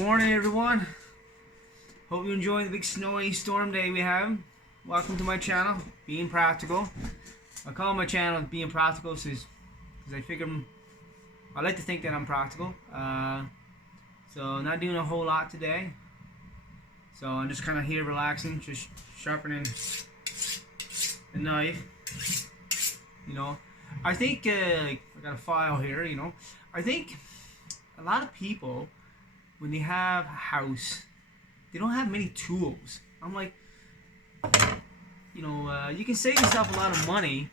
Morning, everyone. Hope you enjoy the big snowy storm day we have. Welcome to my channel, Being Practical. I call my channel Being Practical because I figure I like to think that I'm practical. So not doing a whole lot today. So I'm just kind of here relaxing, just sharpening the knife. You know, I think I got a file here. You know, I think a lot of people, when they have a house, they don't have many tools. I'm like, you know, you can save yourself a lot of money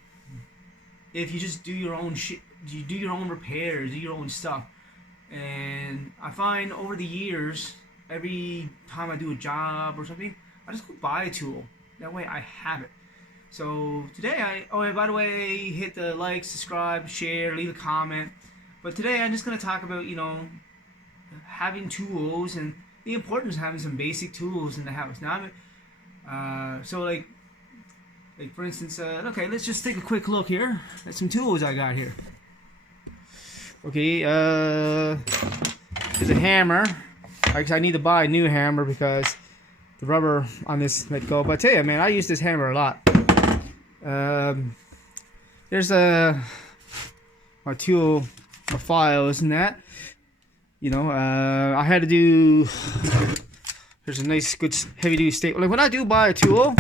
if you just do your own shit. You do your own repairs, do your own stuff. And I find over the years, every time I do a job or something, I just go buy a tool. That way I have it. So today by the way, hit the like, subscribe, share, leave a comment. But today I'm just going to talk about, you know, having tools and the importance of having some basic tools in the house. Now, so like for instance, okay, let's just take a quick look here at some tools I got here. Okay, there's a hammer. I need to buy a new hammer because the rubber on this let go. But I tell you, man, I use this hammer a lot. There's my tool, my files and that. You know, I had to do. There's a nice, good, heavy-duty staple. Like when I do buy a tool,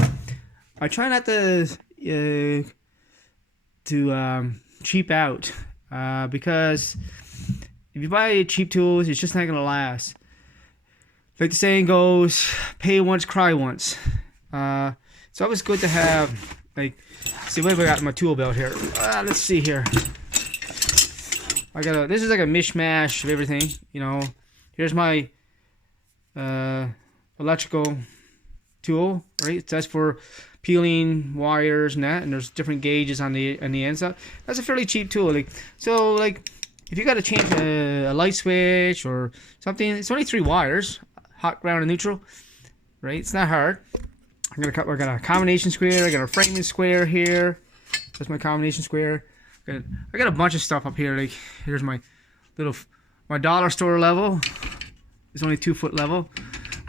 I try not to cheap out, because if you buy cheap tools, it's just not gonna last. Like the saying goes, "Pay once, cry once." It's always good to have, like, see what have I got in my tool belt here. Let's see here. This is like a mishmash of everything, you know. Here's my electrical tool, right? That's for peeling wires and that, and there's different gauges on the end. So that's a fairly cheap tool. Like if you got to change a light switch or something, it's only 3 wires, hot, ground, and neutral, right? It's not hard. I got a combination square. I got a framing square here. That's my combination square. I got a bunch of stuff up here. Like here's my dollar store level. It's only 2-foot level,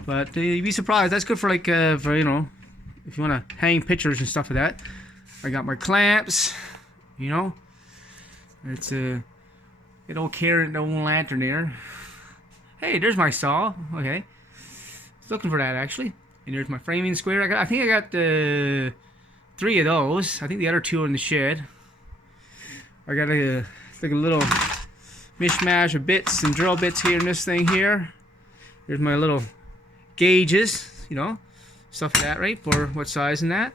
but you'd be surprised. That's good for like for, you know, if you want to hang pictures and stuff like that. I got my clamps. You know, it's an old carrot, an old lantern there. Hey, there's my saw. Okay, looking for that actually. And there's my framing square. I think I got 3 of those. I think the other 2 are in the shed. I got like a little mishmash of bits and drill bits here in this thing here. There's my little gauges, you know, stuff like that, right? For what size and that.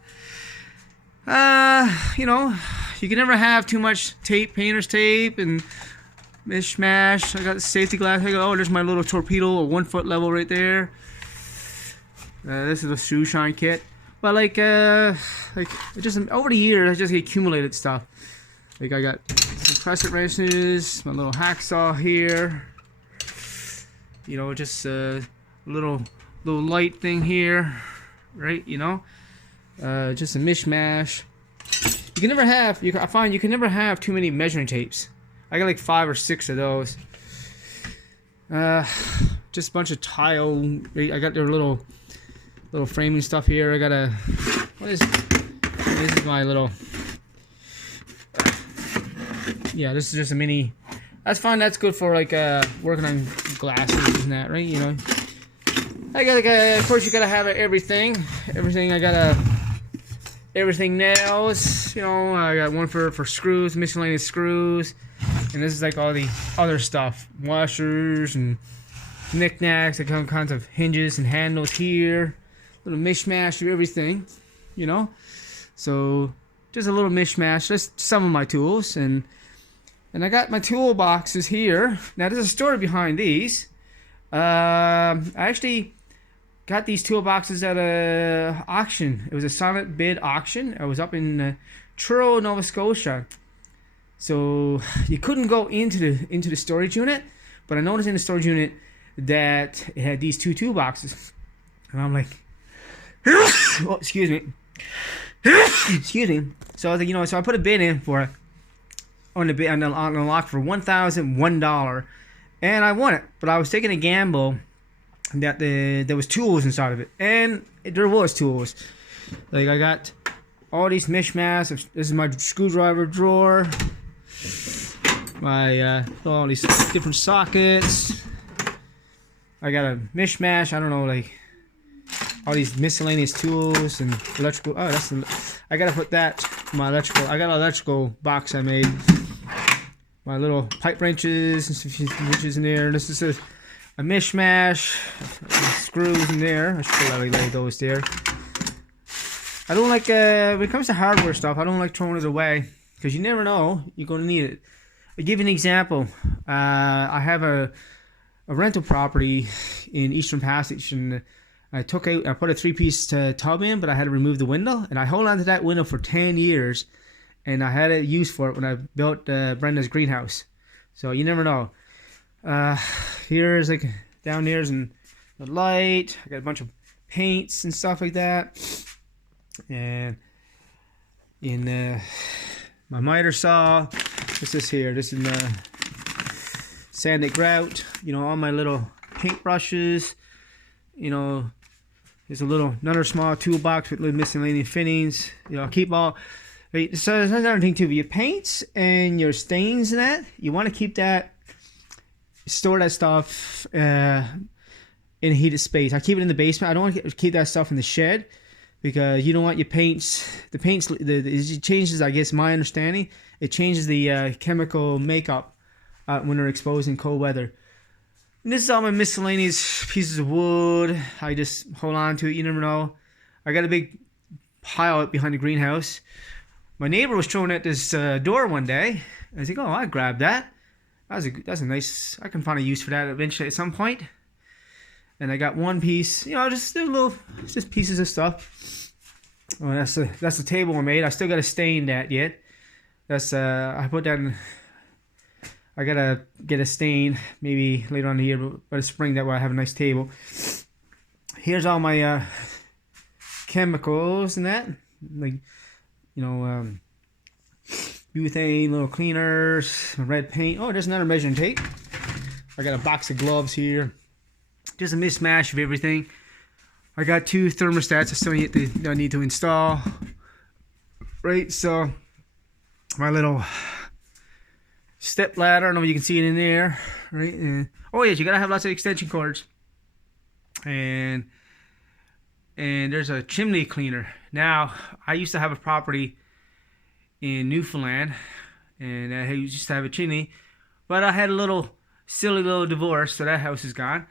You know, you can never have too much tape, painter's tape and mishmash. I got the safety glass. Oh, there's my little torpedo, a 1-foot level right there. This is a shoe shine kit. But like just over the years, I just accumulated stuff. Like I got some crescent wrenches, my little hacksaw here. You know, just a little light thing here, right? You know, just a mishmash. You can never have. I find you can never have too many measuring tapes. I got like 5 or 6 of those. Just a bunch of tile. I got their little framing stuff here. I got this is my little. Yeah, this is just a mini. That's fine. That's good for like working on glasses and that, right? You know, I got of course you gotta have everything. I got everything nails. You know, I got one for screws, miscellaneous screws, and this is like all the other stuff, washers and knickknacks. Like all kinds of hinges and handles here. Little mishmash of everything, you know. So just a little mishmash. Just some of my tools and I got my toolboxes here. Now there's a story behind these. I actually got these toolboxes at a auction. It was a silent bid auction. I was up in Truro, Nova Scotia. So you couldn't go into the storage unit, but I noticed in the storage unit that it had these 2 toolboxes, and I'm like, oh, excuse me. Excuse me. So I was like, you know, so I put a bid in for it. On the lock for $1,001, and I won it. But I was taking a gamble that there was tools inside of it, and there was tools. Like I got all these mishmash. This is my screwdriver drawer. My all these different sockets. I got a mishmash. I don't know, like all these miscellaneous tools and electrical. Oh, I gotta put that in my electrical. I got an electrical box I made. My little pipe wrenches and some wrenches in there. This is a mishmash. Screws in there. I should probably lay those there. I don't like when it comes to hardware stuff. I don't like throwing it away because you never know you're gonna need it. I'll give you an example. I have a rental property in Eastern Passage, and I put a 3-piece tub in, but I had to remove the window, and I hold on to that window for 10 years, and I had a use for it when I built Brenda's greenhouse. So you never know. Here's like down there's the light. I got a bunch of paints and stuff like that, and in my miter saw. What's this here? This is the sanded grout. You know, all my little paint brushes. You know, there's another small toolbox with little miscellaneous fittings. You know, keep all. So there's another thing too. Your paints and your stains and that, you want to keep that, store that stuff in a heated space. I keep it in the basement. I don't want to keep that stuff in the shed because you don't want your paints. It changes, I guess, my understanding. It changes the chemical makeup when they're exposed in cold weather. And this is all my miscellaneous pieces of wood. I just hold on to it. You never know. I got a big pile up behind the greenhouse. My neighbor was throwing at this door one day. I was like, oh, I grabbed that. That's a nice. I can find a use for that eventually at some point. And I got one piece. You know, just pieces of stuff. Oh, that's the table I made. I still got to stain that yet. That's I put that in. I gotta get a stain maybe later on in the year, but by the spring that way I have a nice table. Here's all my chemicals and that, like, you know, butane, little cleaners, red paint. Oh, there's another measuring tape. I got a box of gloves here. Just a mismatch of everything. I got 2 thermostats I still need to install. Right, so my little step ladder. I don't know if you can see it in there, right? Oh yes, you gotta have lots of extension cords. And there's a chimney cleaner. Now, I used to have a property in Newfoundland, and I used to have a chimney, but I had a silly little divorce, so that house is gone.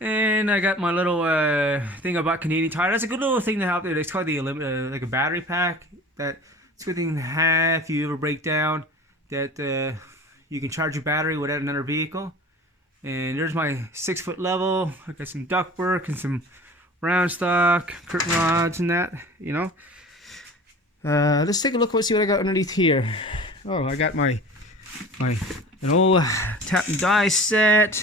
And I got my little thing about Canadian Tire. That's a good little thing to help. It's called the like a battery pack. It's a good thing to have if you ever break down. That you can charge your battery without another vehicle. And there's my 6-foot level. I got some ductwork and some round stock, curtain rods and that, you know. Let's take a look. Let's see what I got underneath here. Oh, I got an old tap and die set.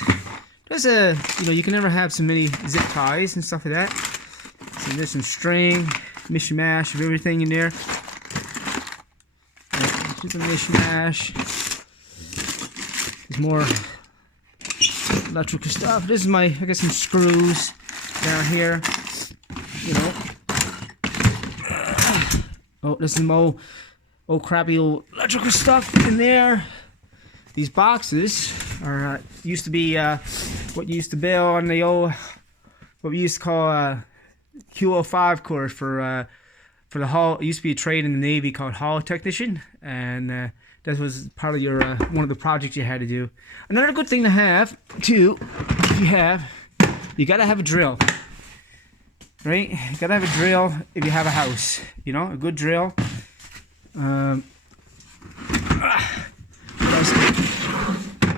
There's you can never have so many zip ties and stuff like that. So there's some string, mishmash of everything in there. Just a mishmash. There's more electrical stuff. This is I got some screws down here. You know. Oh, there's some old crappy old electrical stuff in there. These boxes are used to be what you used to build on the old, what we used to call Q05 course for the hull. It used to be a trade in the Navy called hull technician, and that was part of your one of the projects you had to do. Another good thing to have too, you gotta have a drill, right? You gotta have a drill if you have a house. You know, a good drill.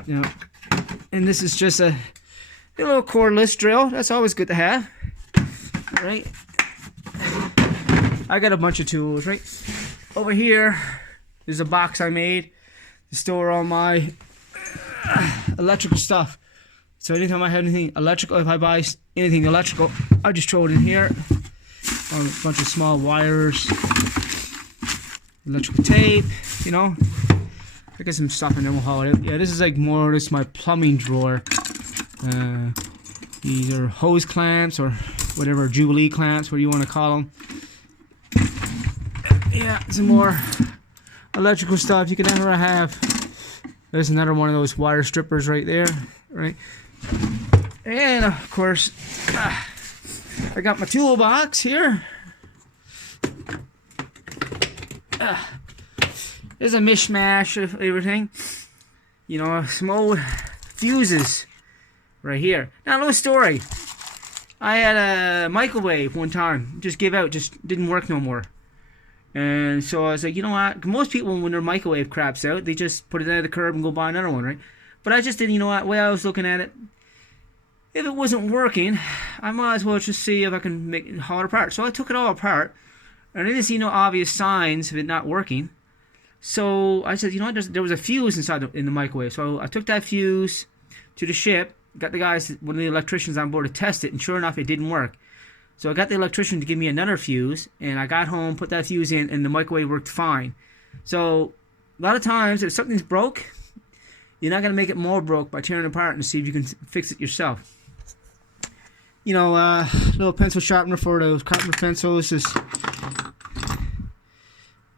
You know, and this is just a little cordless drill. That's always good to have, right? I got a bunch of tools, right? Over here, there's a box I made to store all my electrical stuff. So anytime I have anything electrical, if I buy anything electrical, I just throw it in here. A bunch of small wires, electrical tape, you know. I got some stuff in there, we'll haul it. Yeah, this is like more or less my plumbing drawer. These are hose clamps or whatever, Jubilee clamps, whatever you want to call them. Yeah, some more electrical stuff you can never have. There's another one of those wire strippers right there, right? And of course, I got my toolbox here. There's a mishmash of everything. You know, some old fuses right here. Now, a little story. I had a microwave one time, just gave out, just didn't work no more. And so I was like, you know what? Most people, when their microwave craps out, they just put it out of the curb and go buy another one, right? But I just didn't, you know what? The way I was looking at it, if it wasn't working, I might as well just see if I can haul it apart. So I took it all apart, and I didn't see no obvious signs of it not working. So I said, you know what? There was a fuse inside in the microwave. So I took that fuse to the ship, got the guys, one of the electricians on board to test it, and sure enough, it didn't work. So I got the electrician to give me another fuse, and I got home, put that fuse in, and the microwave worked fine. So a lot of times, if something's broke, you're not going to make it more broke by tearing it apart and see if you can fix it yourself. You know, little pencil sharpener for those carpenter pencils.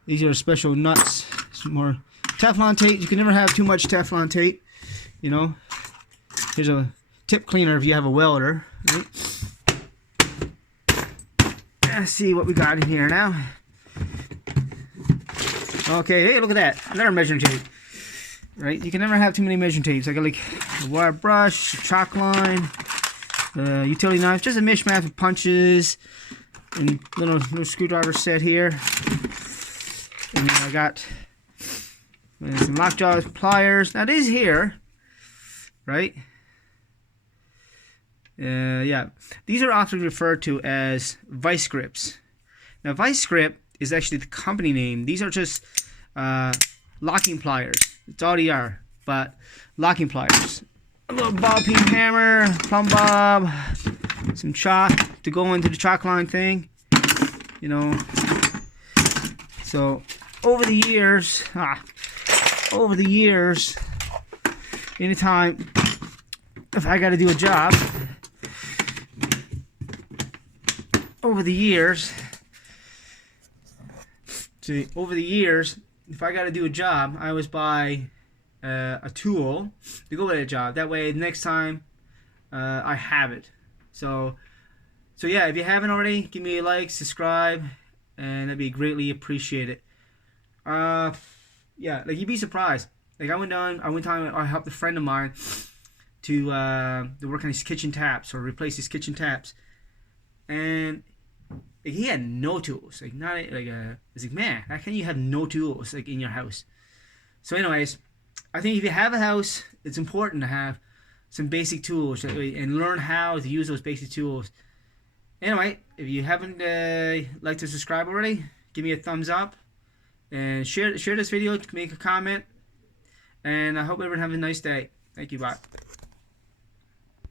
These are special nuts. Some more Teflon tape. You can never have too much Teflon tape. You know, here's a tip cleaner if you have a welder. Right? Let's see what we got in here now. Okay, hey, look at that. Another measuring tape. Right? You can never have too many measuring tapes. I got like a wire brush, chalk line, utility knife, just a mishmash of punches, and little screwdriver set here. And then I got some lockjaws, pliers. Now these here, right? Yeah, these are often referred to as vice grips. Now, vice grip is actually the company name. These are just locking pliers. It's all they are, but locking pliers. A little ball peen hammer, plumb bob, some chalk to go into the chalk line thing. You know. So over the years, anytime if I got to do a job. Over the years, if I got to do a job, I always buy a tool to go with that job. That way, next time, I have it. So yeah, if you haven't already, give me a like, subscribe, and that'd be greatly appreciated. Yeah, like you'd be surprised. Like one time I helped a friend of mine to work on his kitchen taps or replace his kitchen taps, and he had no tools. It's like, man, how can you have no tools like in your house? So anyways, I think if you have a house, it's important to have some basic tools and learn how to use those basic tools. Anyway, if you haven't liked to subscribe already, give me a thumbs up and share this video, make a comment, and I hope everyone have a nice day. Thank you, bye.